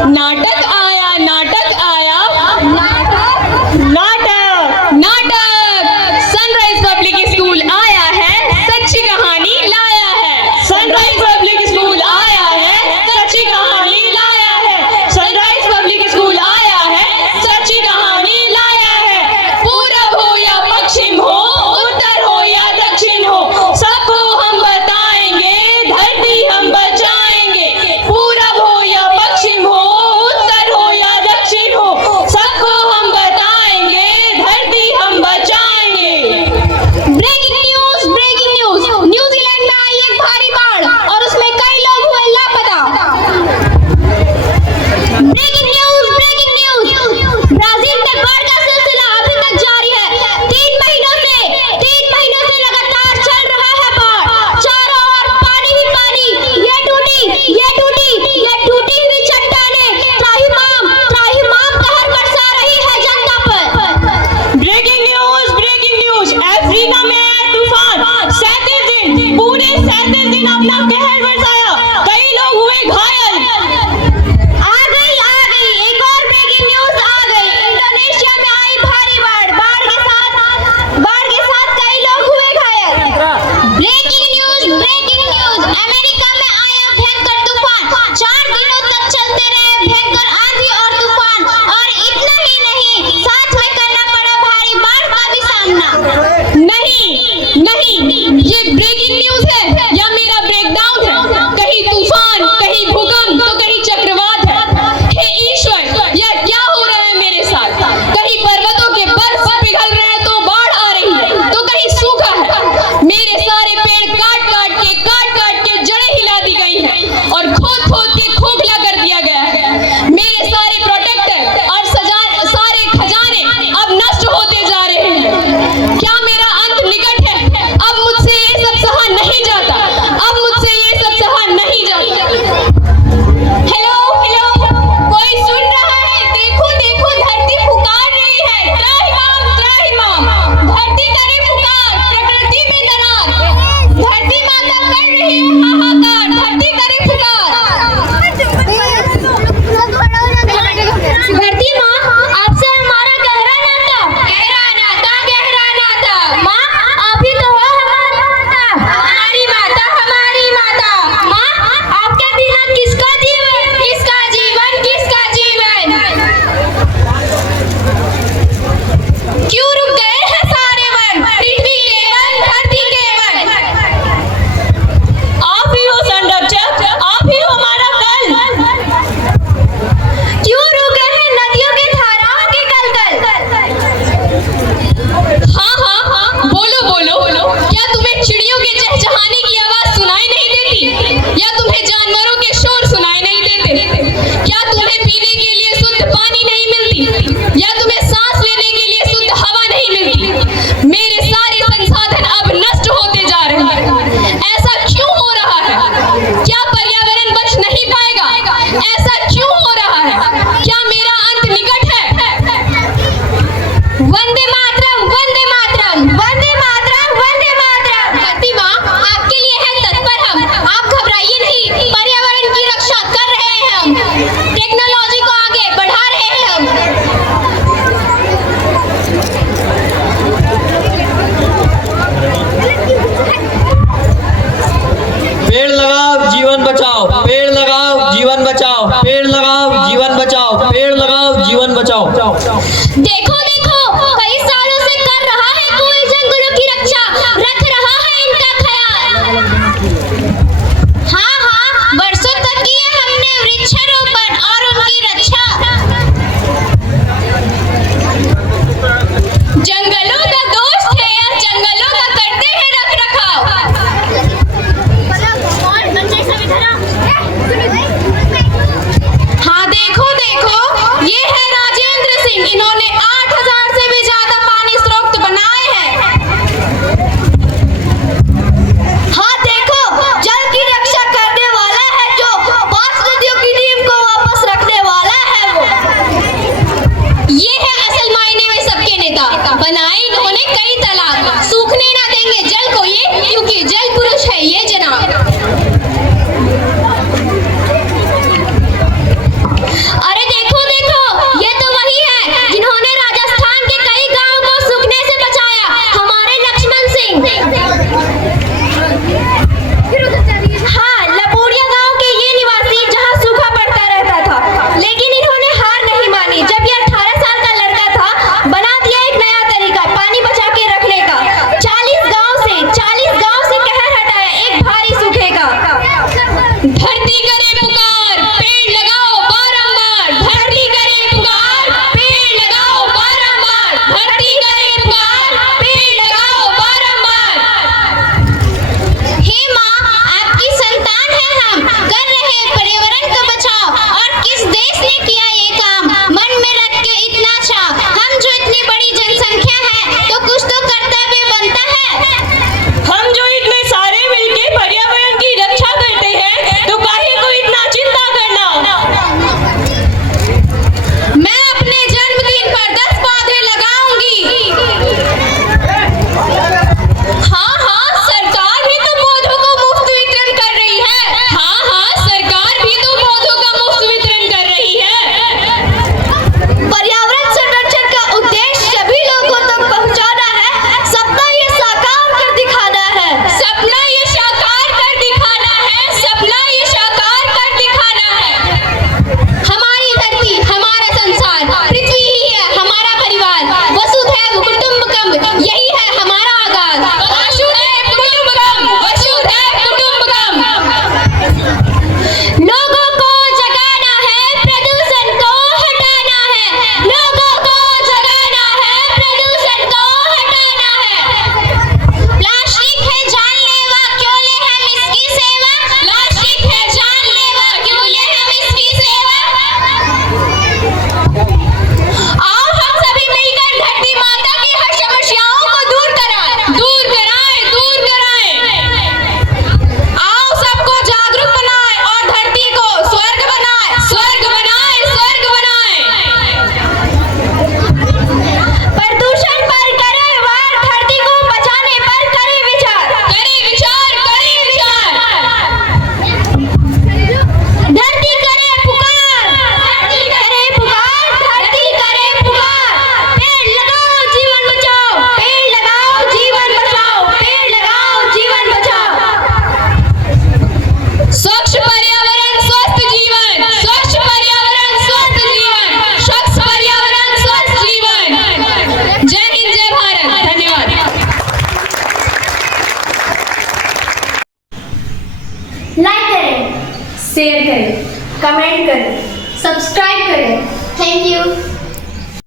नाटक आया, नाटक आया, नाटक नाटक। सनराइज पब्लिक स्कूल आया है, सच्ची कहानी लाया है। सनराइज पब्लिक स्कूल आया है, सच्ची कहानी लाया है। सनराइज पब्लिक स्कूल आया है, सच्ची कहानी लाया है। पूरब हो या पश्चिम हो, उत्तर हो या दक्षिण हो, सबको हम बताएंगे, धरती हम बचाएंगे। पूरब हो या पश्चिम हो, उत्तर हो या दक्षिण हो, सबको हम बताएंगे, धरती हम बचाएंगे। Breaking news, breaking news. New Zealand में आई एक भारी बाढ़ और उसमें कई लोग हुए लापता। Breaking news, breaking news. Brazil में बाढ़ का सिलसिला अभी तक जारी है। 3 महीनों से लगातार चल रहा है बाढ़। चारों ओर पानी ही पानी। ये टूटी हुई चट्टानें त्राहिमाम कहर बरसा रही है जनता पर। Breaking news. अफ्रीका में आया तूफान, 37 दिन, पूरे 37 दिन अपना कहर बरसाया, कई लोग हुए घायल। आ गई एक और ब्रेकिंग न्यूज आ गई। इंडोनेशिया में आई भारी बाढ़ के साथ कई लोग हुए घायल। Breaking news. अमेरिका में आया भयंकर तूफान। 4 दिनों तक चलते रहे भयंकर आंधी और तूफान, और इतना ही नहीं, साथ में करना पड़ा भारी बाढ़ का भी सामना। नहीं, ये ब्रेकिंग न्यूज है या मेरा ब्रेकडाउन है? कहीं तूफान, कहीं भूकंप, तो कहीं चक्रवात है। हे ईश्वर, यह क्या हो रहा है मेरे साथ? कहीं पर्वतों के बर्फ पिघल रहे हैं तो बाढ़ आ रही है, तो कहीं सूखा है। मेरे सारे पेड़ काट के जड़ें हिला दी गई हैं और खोद के खोखला कर दिया गया है। मेरे सारे प्रोटेक्टर और सारे खजाने अब नष्ट होते जा रहे हैं। क्या मेरा अंत निकट है? अब मुझसे ये सब सहा नहीं जाता। हेलो, कोई सुन रहा है? देखो, धरती पुकार रही है, त्राहिमाम। धरती करे पुकार, प्रकृति में दरार। धरती माता कर रही है हाहाकार, धरती करे पुकार। धरती माँ, आपसे हमारा गहरा नाता। माँ, आप ही तो हो हमारी माता। माँ, आपके बिना किसका जीवन? क्यों रुक गए हैं सारे वन? पृथ्वी केवल, धरती केवल। आप ही हो संरक्षक, आप ही हो हमारा कल। क्यों रुक गए हैं नदियों के धाराओं के कलकल? हाँ, बोलो। क्या तुम्हें चिड़ियों के चहचहाने की आवाज सुनाई नहीं देती? या तुम्हें जानवरों के शोर सुनाई नहीं देते? क्या तुम्हें पीने के लिए शुद्ध पानी नहीं मिलती? या तुम्हें सांस लेने के लिए शुद्ध हवा नहीं मिलती? मेरे सारे संसाधन अब नष्ट होते जा रहे हैं। ऐसा क्यों हो रहा है? क्या पर्यावरण बच नहीं पाएगा? ऐसा क्यों हो रहा है? क्या मेरा अंत निकट है? वंदे मातरम, वंदे मातरम, वंदे मातरम, वंदे मातरम। धरती माँ, आपके लिए है तत्पर हम। आप घबराइए नहीं, पर्यावरण की रक्षा कर रहे हैं हम। टेक्नोलॉजी को आगे बढ़ा रहे हैं हम। पेड़ लगाओ, जीवन बचाओ। पेड़ लगाओ, जीवन बचाओ। पेड़ लगाओ, जीवन बचाओ। पेड़ लगाओ, जीवन बचाओ। देखो, कई सालों से कर रहा है कोई जंगलों की रक्षा, रख रहा है इनका ख्याल। हाँ, वर्षों तक किए हमने वृक्षारोपण और उनकी रक्षा। जंगलों का दोस्त है या जंगलों का करते हैं रखरखाव? हाँ, देखो, ये है राजेंद्र सिंह। इन्होंने 8000 से भी ज्यादा पानी लाइक करें, शेयर करें, कमेंट करें, सब्सक्राइब करें। Thank you.